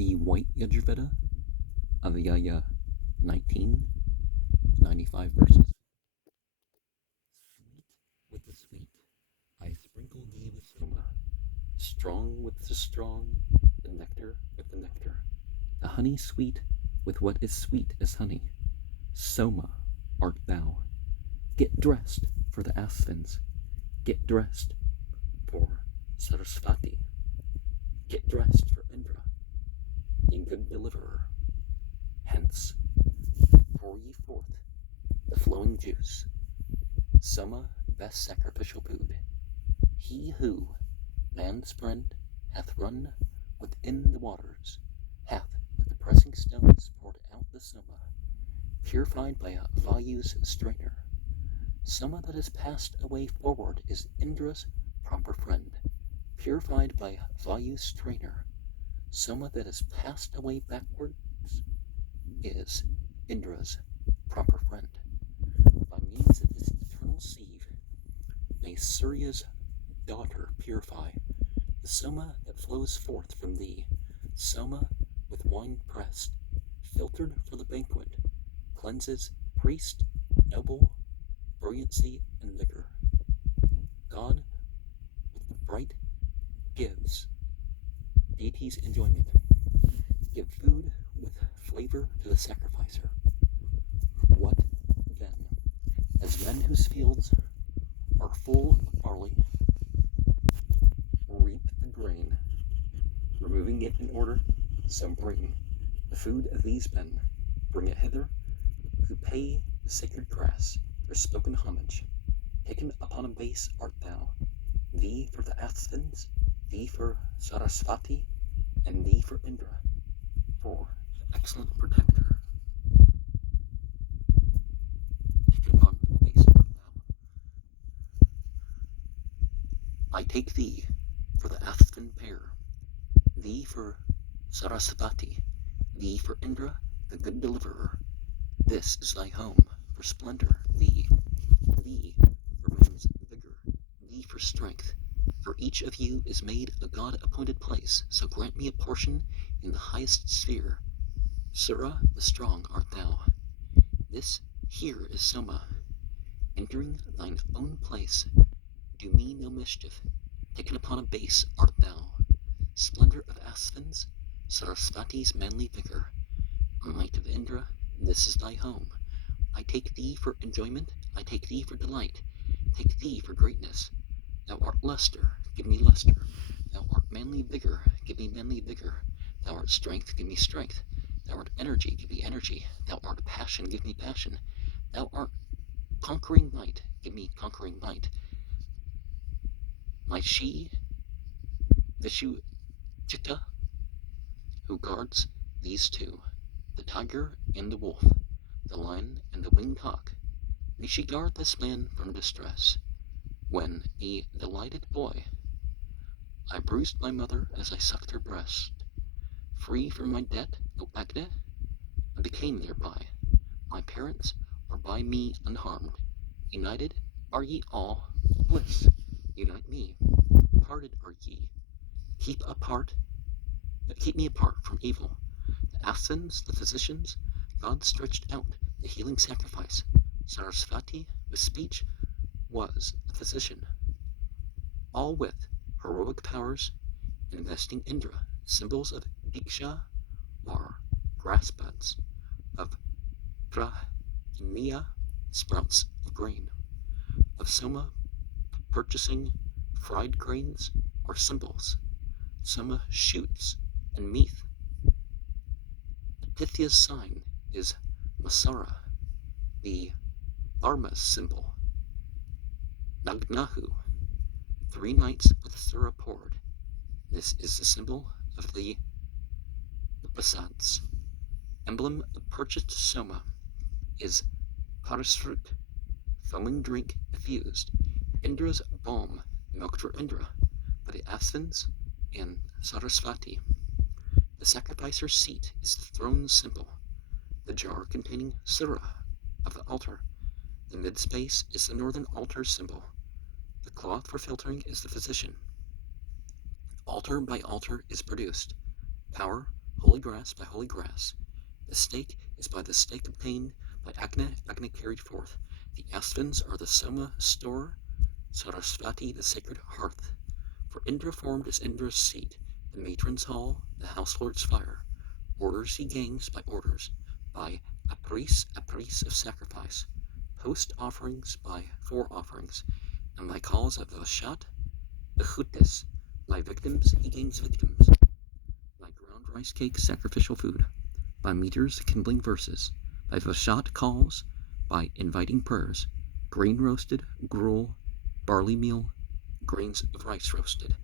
the White Yajurveda, Adhyaya 19, 95 verses. Sweet with the sweet, I sprinkle thee with soma. Strong with the strong, the nectar with the nectar. The honey sweet with what is sweet as honey. Soma art thou. Get dressed for the Asvins. Get dressed for Sarasvati. Get dressed for Indra, the good deliverer. Hence, pour ye forth the flowing juice. Soma, best sacrificial food. He who, man's friend, hath run within the waters, hath with the pressing stones poured out the soma, purified by a Vayu's strainer. Soma that is passed away forward is Indra's proper friend, purified by Vayu's strainer. Soma that is passed away backwards is Indra's proper friend. By means of this eternal sieve, may Surya's daughter purify the soma that flows forth from thee. Soma with wine pressed, filtered for the banquet, cleanses priest, noble, brilliancy, and vigor. God with the bright gives deity's enjoyment. Give food with flavor to the sacrificer. What then, as men whose fields are full of barley reap the grain, removing it in order, so bring the food of these men, bring it hither, who pay the sacred grass their spoken homage. Taken upon a base art thou, thee for the Asvins, thee for Sarasvati, and thee for Indra, for the excellent protector. Taken upon a base art thou. I take thee for the Asvin pair, thee for Sarasvati, thee for Indra, the good deliverer. This is thy home for splendor, thee for man's vigor, thee for strength. For each of you is made a God-appointed place, so grant me a portion in the highest sphere. Sura, the strong art thou. This here is Soma. Entering thine own place, do me no mischief. Taken upon a base art thou. Splendor of Asvins, Sarasvati's manly vigor. Might of Indra, this is thy home. I take thee for enjoyment, I take thee for delight, take thee for greatness. Thou art luster, give me luster. Thou art manly vigor, give me manly vigor. Thou art strength, give me strength. Thou art energy, give me energy. Thou art passion, give me passion. Thou art conquering might, give me conquering might. My she, Vishu Chitta, who guards these two, the tiger and the wolf, the lion and the winged hawk, may she guard this man from distress. When a delighted boy, I bruised my mother as I sucked her breast. Free from my debt, O Agne, I became thereby. My parents are by me unharmed. United are ye all, bliss, unite me. Parted are ye, keep me apart from evil. The Asins, the physicians, God stretched out the healing sacrifice. Sarasvati, with speech, was a physician. All with heroic powers, investing Indra, symbols of Diksha are grass buds, of Grahiniya, sprouts of grain, of Soma, purchasing fried grains are symbols. Soma shoots and meath. Aditya's sign is Masara, the Dharma's symbol. Nagnahu, 3 nights with Sura poured. This is the symbol of the Upasads. Emblem of purchased Soma is Parasrut, foaming drink effused. Indra's balm, milked for Indra, by the Asvins and Sarasvati. The sacrificer's seat is the throne's symbol, the jar containing Sura of the altar. The mid-space is the northern altar symbol. The cloth for filtering is the physician. Altar by altar is produced. Power, holy grass by holy grass. The stake is by the stake obtained, by Agni carried forth. The astvins are the Soma store, Sarasvati the sacred hearth. For Indra formed is Indra's seat, the matron's hall, the houselord's fire. Orders he gains by orders, by a priest of sacrifice. Post offerings by fore offerings, and by calls of Vashat, Bechutis. By victims he gains victims. By ground rice cake, sacrificial food. By meters, kindling verses. By Vashat calls, by inviting prayers. Grain roasted, gruel, barley meal, grains of rice roasted.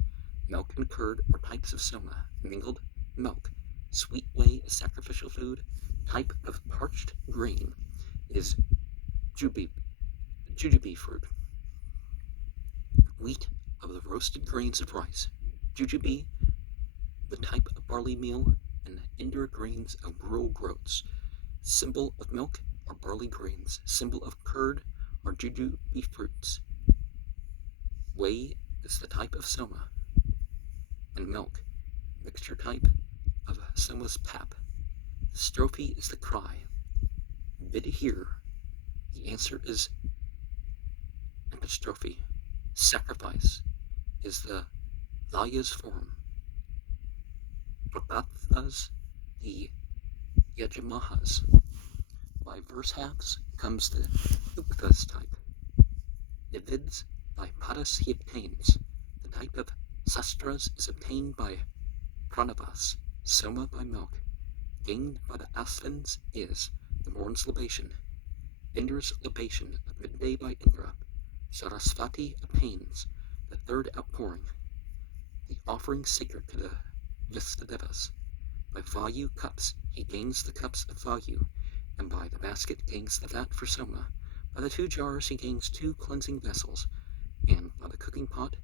Milk and curd are types of soma, mingled milk. Sweet whey is sacrificial food. Type of parched grain is jujube fruit. Wheat of the roasted grains of rice. Jujube, the type of barley meal, and Indra grains of gruel groats. Symbol of milk are barley grains. Symbol of curd are jujube fruits. Whey is the type of soma, and milk, mixture type of soma's pap. Strophe is the cry. Bid here. The answer is epistrophe. Sacrifice is the Laya's form. Pratathas, the Yajamahas. By verse halves comes the Ukthas type. Nivids by Padas he obtains. The type of Sastras is obtained by Pranavas. Soma by milk. Gained by the Asvins is the morn's libation. Indra's libation of midday by Indra. Sarasvati obtains the third outpouring. The offering sacred to the Vistadevas. By Vayu cups he gains the cups of Vayu, and by the basket gains the vat for Soma. By the 2 jars he gains 2 cleansing vessels, and by the cooking pot,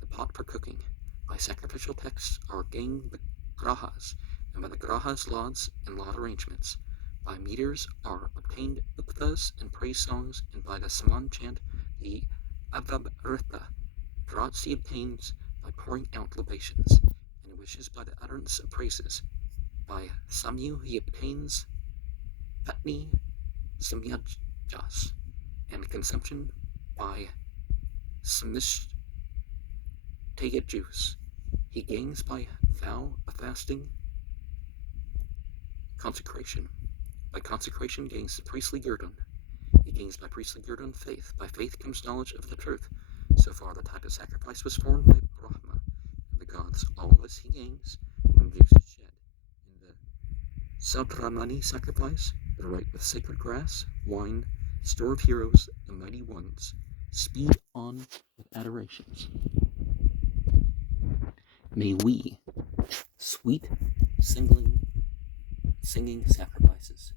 the pot for cooking. By sacrificial texts are gained the grahas, and by the grahas lauds and laud arrangements. By meters are obtained ukthas and praise songs, and by the saman chant the avabhrita draughts he obtains by pouring out libations, and wishes by the utterance of praises. By Samyu he obtains patni samyajas, and consumption by samistaya juice. He gains by vow of fasting consecration. By consecration gains the priestly guerdon. He gains by priestly guerdon faith. By faith comes knowledge of the truth. So far the type of sacrifice was formed by Brahma and the gods. All this he gains when juice is shed. In the Sautramani sacrifice, the rite with sacred grass, wine, store of heroes, the mighty ones. Speed on with adorations. May we, sweet singing sacrifices,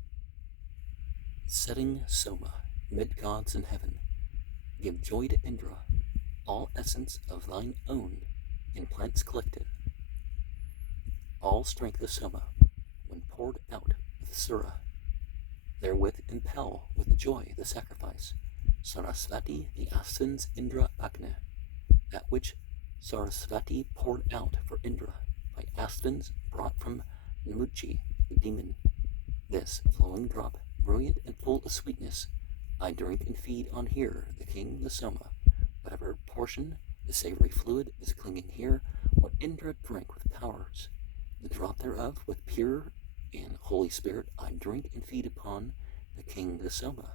setting Soma, mid gods in heaven, give joy to Indra, all essence of thine own in plants collected, all strength of Soma, when poured out with Sura, therewith impel with joy the sacrifice, Sarasvati the Asvins Indra Agni, that which Sarasvati poured out for Indra by Asvins brought from Namuchi, the demon. This flowing drop, brilliant and full of sweetness, I drink and feed on here, the king, the Soma. Whatever portion the savory fluid is clinging here, what Indra drank with powers, the drop thereof with pure and holy spirit, I drink and feed upon the king, the Soma.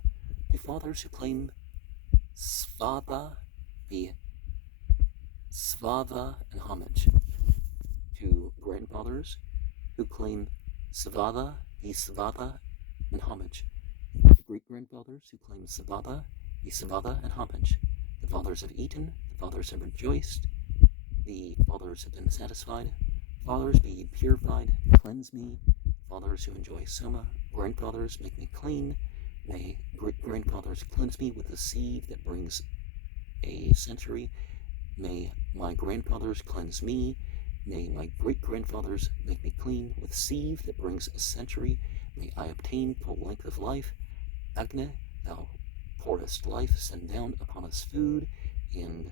To fathers who claim svadha be svadha and homage. To grandfathers who claim savada be savada and homage. To great-grandfathers who claim savada be savada and homage. The fathers have eaten, the fathers have rejoiced, the fathers have been satisfied. Fathers, be ye purified, cleanse me. Fathers who enjoy Soma, grandfathers, make me clean. May great-grandfathers cleanse me with the seed that brings a century. May my grandfathers cleanse me. May my great-grandfathers make me clean with seed that brings a century. May I obtain full length of life. Agni, thou pourest life, send down upon us food and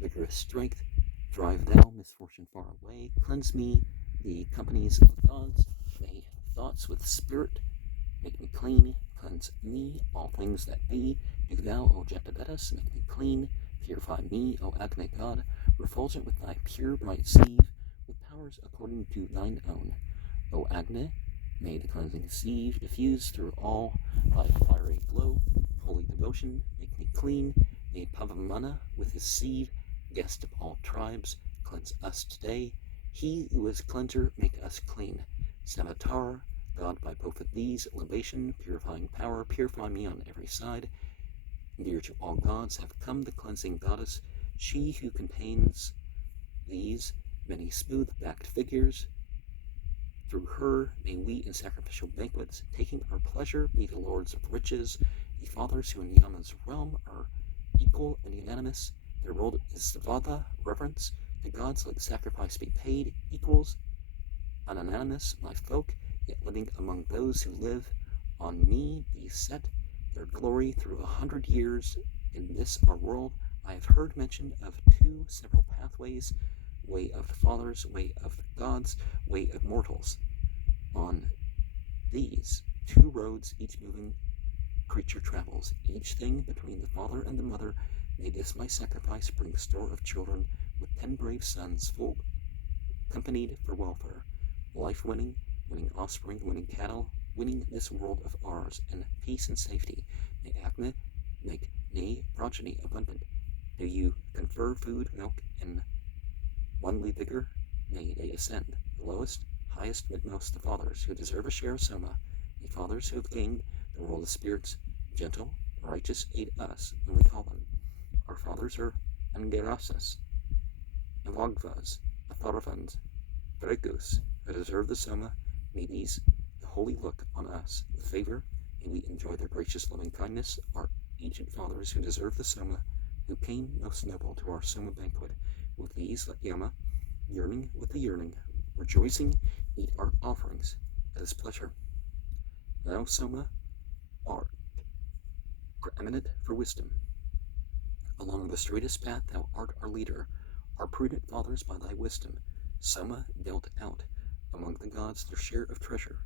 vigorous strength. Drive thou misfortune far away. Cleanse me the companies of the gods. thoughts with spirit, make me clean, cleanse me, all things that be. Do thou, O Vedas, make me clean, purify me, O Agni God, refulgent with thy pure bright sieve, with powers according to thine own. O Agni, may the cleansing sieve diffuse through all thy fiery glow, holy devotion, make me clean. May Pavamana with his sieve, guest of all tribes, cleanse us today. He who is cleanser, make us clean. Savatar, God, by both of these, libation, purifying power, purify me on every side. Dear to all gods have come the cleansing goddess, she who contains these many smooth-backed figures. Through her may we in sacrificial banquets, taking our pleasure, be the lords of riches, the fathers who in Yama's realm are equal and unanimous. Their role is Vada, reverence. The gods let sacrifice be paid, equals, unanimous, my folk, yet living among those who live. On me be set their glory through 100 years in this our world. I have heard mention of two several pathways, way of the fathers, way of the gods, way of mortals. On these two roads each moving creature travels, each thing between the father and the mother. May this my sacrifice bring store of children, with 10 brave sons, full accompanied for welfare, life winning, winning offspring, winning cattle, winning this world of ours, and peace and safety. May Agni make nay progeny abundant. Do you confer food, milk, and onely vigor? May they ascend, the lowest, highest, midmost, the fathers who deserve a share of Soma, the fathers who have gained the world of spirits, gentle, righteous, aid us when we call them. Our fathers are Angerasas, Avagvas, Atharvans, Bregus, who deserve the Soma. May these the holy look on us with favor. May we enjoy their gracious loving kindness. Our ancient fathers who deserve the Soma, who came most noble to our Soma banquet. With these let Yama, yearning with the yearning, rejoicing, eat our offerings at his pleasure. Thou, Soma, art preeminent for wisdom. Along the straightest path thou art our leader, our prudent fathers by thy wisdom. Soma dealt out among the gods their share of treasure.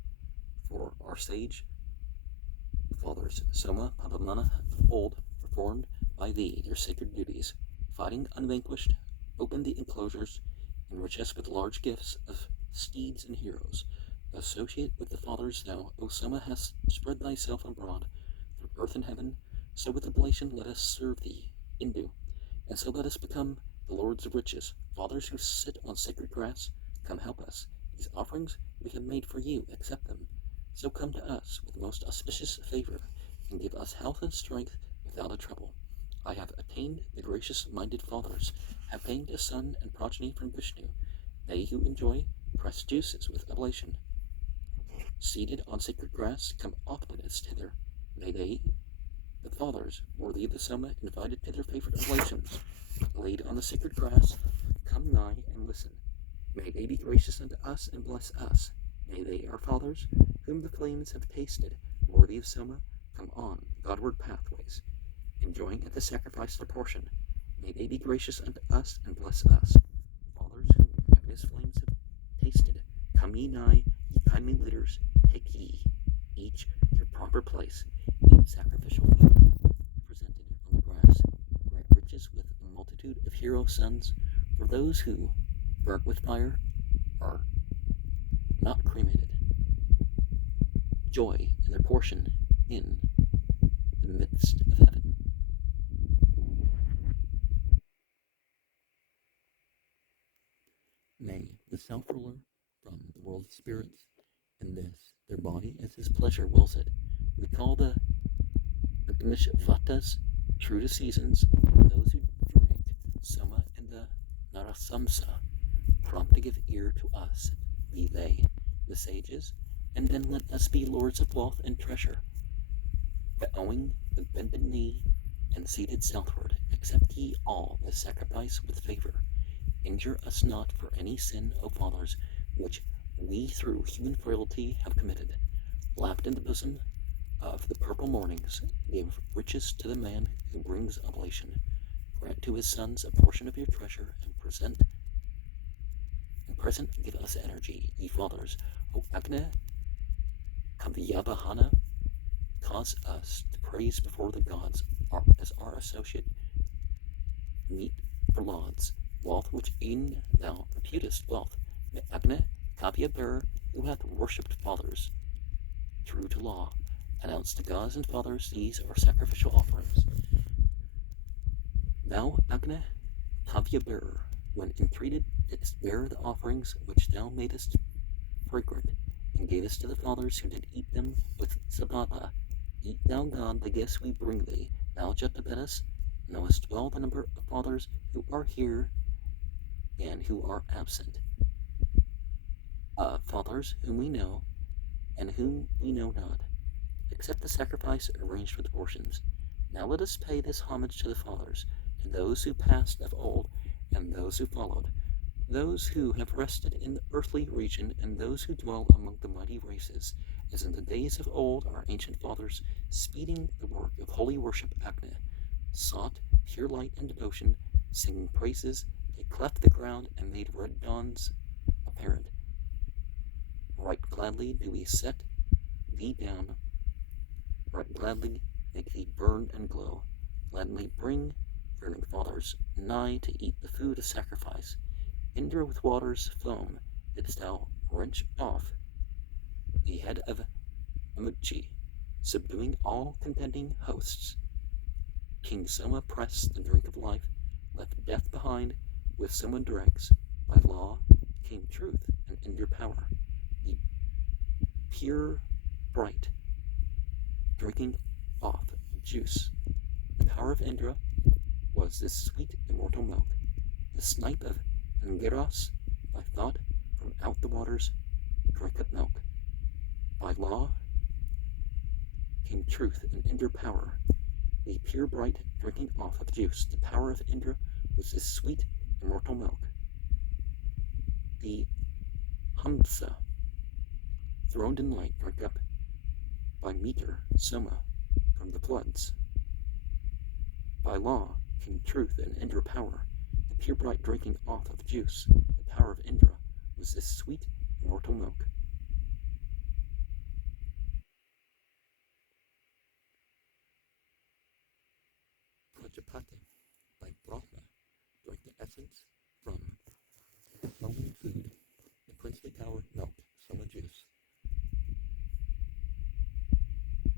For our sage fathers, Soma, Pavamana, of old, performed by thee their sacred duties. Fighting unvanquished, open the enclosures, enrich us with large gifts of steeds and heroes. Associate with the fathers thou, O Soma, hast spread thyself abroad through earth and heaven. So with oblation let us serve thee, Indu, and so let us become the lords of riches. Fathers who sit on sacred grass, come help us. These offerings we have made for you, accept them. So come to us with most auspicious favor, and give us health and strength without a trouble. I have attained the gracious-minded fathers, have gained a son and progeny from Vishnu. They who enjoy pressed juices with oblation, seated on sacred grass, come oftenest hither. May they, the fathers, worthy of the Soma, invited to their favorite oblations, laid on the sacred grass, come nigh and listen. May they be gracious unto us and bless us. May they, our fathers, whom the flames have tasted, worthy of Soma, come on Godward pathways, enjoying at the sacrifice their portion. May they be gracious unto us and bless us. Fathers whom heaven's flames have tasted, come ye nigh, ye kindly leaders, take ye, each your proper place, eat sacrificial food presented on the grass, grant riches with a multitude of hero sons, for those who, burnt with fire, are not cremated. Joy in their portion in the midst of heaven. May the self-ruler from the world of spirits, in this their body as his pleasure wills it, we call the Vatas, true to seasons, those who drink Soma and the Narasamsa, prompt to give ear to us, be they, the sages, and then let us be lords of wealth and treasure. Bowing with bended knee and seated southward, accept ye all the sacrifice with favor. Injure us not for any sin, O fathers, which we through human frailty have committed. Lapped in the bosom of the purple mornings, give riches to the man who brings oblation. Grant to his sons a portion of your treasure, and present give us energy, ye fathers. O Agni, Kavyabhana cause us to praise before the gods as our associate meet for lauds, wealth which e'en thou reputest wealth, Agne Kavya bearer, who hath worshipped fathers, true to law, announce to gods and fathers these are sacrificial offerings. Thou, Agne Kavya bearer, when entreated, didst bear the offerings which thou madest fragrant, and gavest to the fathers who did eat them with sababa. Eat thou, God, the gifts we bring thee. Thou, Jatabedas, knowest well the number of fathers who are here and who are absent. Fathers whom we know and whom we know not, except the sacrifice arranged with portions. Now let us pay this homage to the fathers, to those who passed of old and those who followed, those who have rested in the earthly region and those who dwell among the mighty races, as in the days of old our ancient fathers, speeding the work of holy worship Agni, sought pure light and devotion, singing praises, they cleft the ground and made red dawns apparent. Right gladly do we set thee down, right gladly make thee burn and glow, gladly bring burning fathers nigh to eat the food of sacrifice. Indra with water's foam didst thou wrench off the head of Amuchi, subduing all contending hosts. King Soma pressed the drink of life, left death behind, with Soma dregs. By law came truth and Indra power, the pure, bright, drinking off juice. The power of Indra was this sweet, immortal milk. The snipe of Angiras, by thought, from out the waters, drank up milk. By law came truth and Indra power, the pure, bright, drinking off of juice. The power of Indra was this sweet, immortal milk. The Hamsa, throned in light, drank up by meter, Soma, from the floods. By law came truth and Indra power, the pure, bright, drinking off of juice. The power of Indra was this sweet, immortal milk. Prajapati, by Brahma, drank the essence from foaming food, the princely power milk, Soma juice.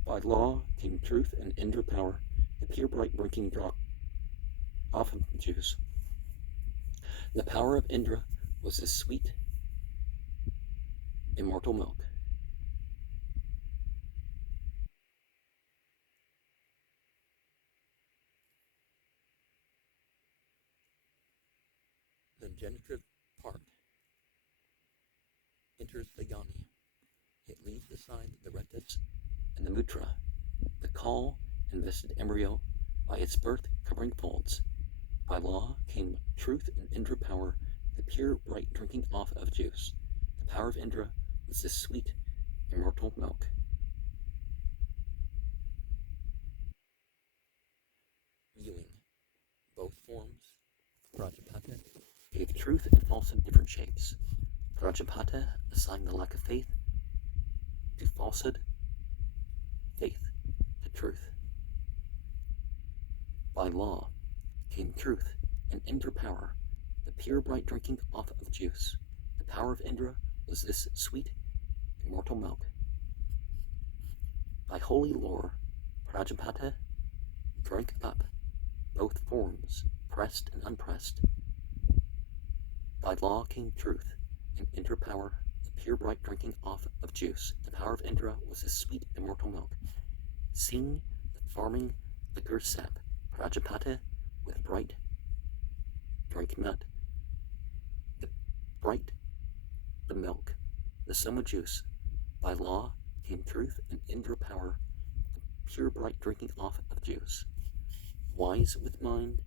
By law came truth and Indra power, the pure, bright, drinking drop off of juice. The power of Indra was this sweet, immortal milk. The genitive part enters the yoni. It leaves aside the retus and the mutra, the caul invested embryo by its birth covering folds. By law came truth and Indra power, the pure, bright drinking off of juice. The power of Indra was this sweet, immortal milk. Viewing both forms, Prajapata gave truth and falsehood different shapes. Prajapata assigned the lack of faith to falsehood, faith to truth. By law came truth and Indra power, the pure, bright drinking off of juice. The power of Indra was this sweet, immortal milk. By holy lore, Prajapata drank up both forms, pressed and unpressed. By law came truth and Indra power, the pure, bright drinking off of juice. The power of Indra was this sweet, immortal milk. Seeing the farming liquor sap, Prajapata with bright drank nut, the bright, the milk, the Soma juice. By law came truth and Indra power, the pure, bright drinking off of juice. Wise with mind,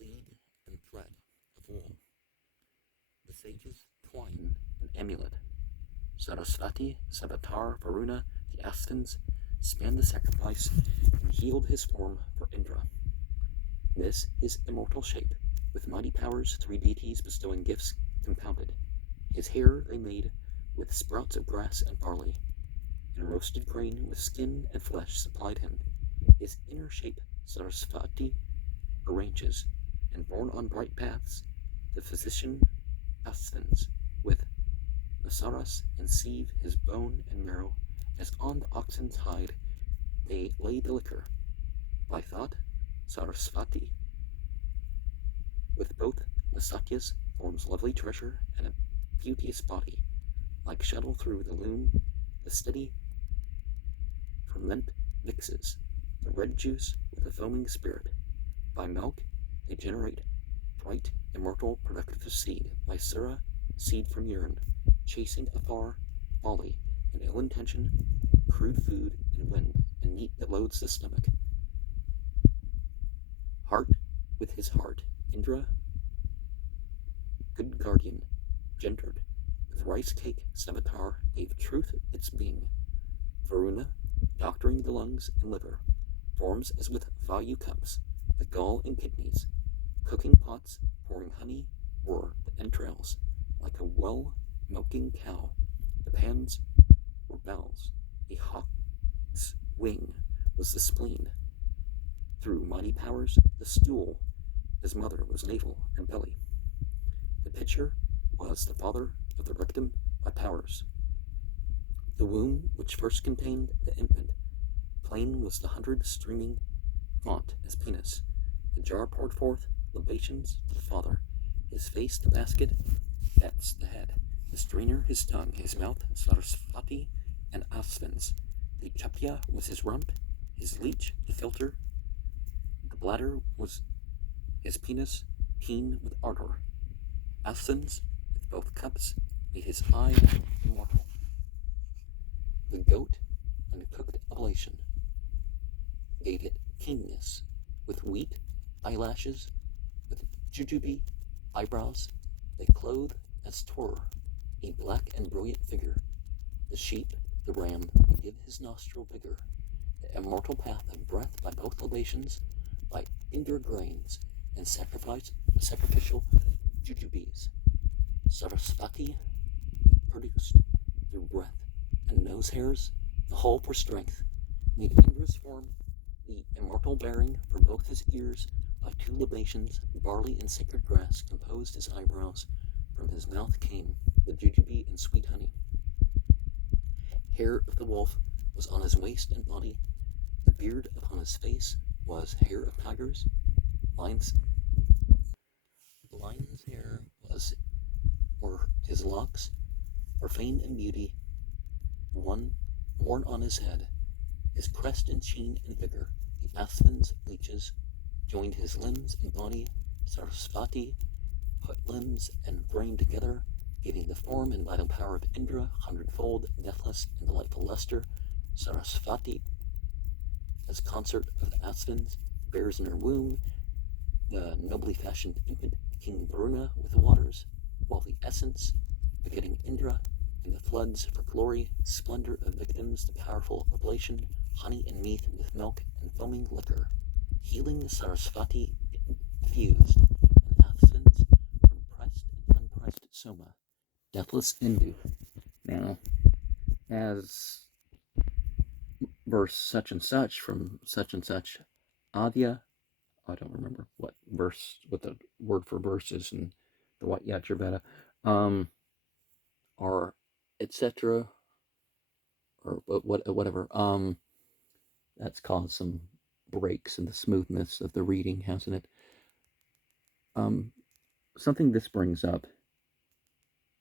lead and thread of wool. The sages twine an amulet. Sarasvati, Sabatar, Varuna, the Ashtans, spanned the sacrifice and healed his form for Indra. This his immortal shape, with mighty powers 3 deities bestowing gifts compounded. His hair they made with sprouts of grass and barley, and roasted grain with skin and flesh supplied him. His inner shape Sarasvati arranges, and borne on bright paths, the physician Asthens, with Masaras and sieve his bone and marrow, as on the oxen's hide they lay the liquor. By thought, Sarasvati, with both Masakyas, forms lovely treasure and a beauteous body, like shuttle through the loom, the steady ferment mixes the red juice with the foaming spirit. By milk, they generate bright, immortal, productive seed. By Sura, seed from urine, chasing afar folly and ill intention, crude food and wind, and meat that loads the stomach. Heart with his heart, Indra, good guardian, gendered, with rice cake, Savitar gave truth its being. Varuna, doctoring the lungs and liver, forms as with vayu cups, the gall and kidneys. Cooking pots, pouring honey, were the entrails, like a well-milking cow. The pans were bells, a hawk's wing was the spleen. Through mighty powers, the stool, his mother was navel and belly. The pitcher was the father of the rectum by powers. The womb which first contained the infant, plain was the 100 streaming font as penis. The jar poured forth libations to the father, his face the basket, that's the head, the strainer his tongue, his mouth Sarasvati and Asvins. The chapya was his rump, his leech the filter, the bladder was his penis, keen with ardor. Asvins, with both cups, made his eye immortal. The goat, uncooked oblation, gave it keenness, with wheat, eyelashes, with jujube, eyebrows, they clothe as Torah, a black and brilliant figure. The sheep, the ram, give his nostril vigor, the immortal path of breath by both libations, by Indra grains, and sacrificial jujubes. Sarasvati produced, through breath and nose hairs, the whole for strength, made Indra's form the immortal bearing for both his ears by 2 libations, barley and sacred grass composed his eyebrows. From his mouth came the jujube and sweet honey. Hair of the wolf was on his waist and body. The beard upon his face was hair of tigers. Lion's hair were his locks, for fame and beauty, one worn on his head. His crest and sheen and vigor, the Asvins leeches, joined his limbs and body. Sarasvati put limbs and brain together, giving the form and vital power of Indra, 100-fold, deathless and delightful luster. Sarasvati, as consort of the Asvins, bears in her womb the nobly fashioned infant King Varuna with the waters, while the essence, begetting Indra, in the floods for glory, splendor of victims, the powerful oblation, honey and meat with milk and foaming liquor, healing the Sarasvati infused, and Asvins from pressed and unpressed soma, deathless Indu. Now, as verse such and such from such and such Adhyaya, I don't remember what the word for verse is in the Yajurveda, or etc. or whatever. That's caused some breaks in the smoothness of the reading, hasn't it? Something this brings up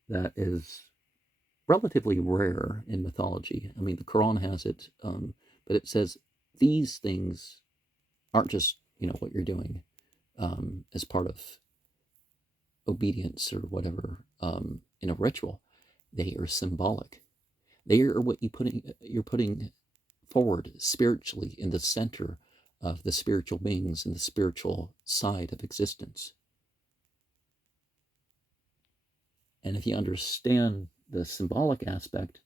that is relatively rare in mythology. I mean, the Quran has it, but it says these things aren't just what you're doing as part of obedience or whatever in a ritual. They are symbolic. They are what you're putting forward spiritually in the center of the spiritual beings and the spiritual side of existence. And if you understand the symbolic aspect,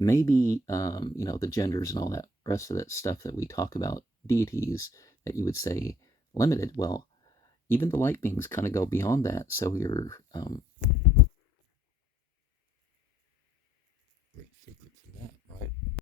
maybe the genders and all that rest of that stuff that we talk about, deities, that you would say limited. Well, even the light beings kind of go beyond that. So you're great secret to that, right?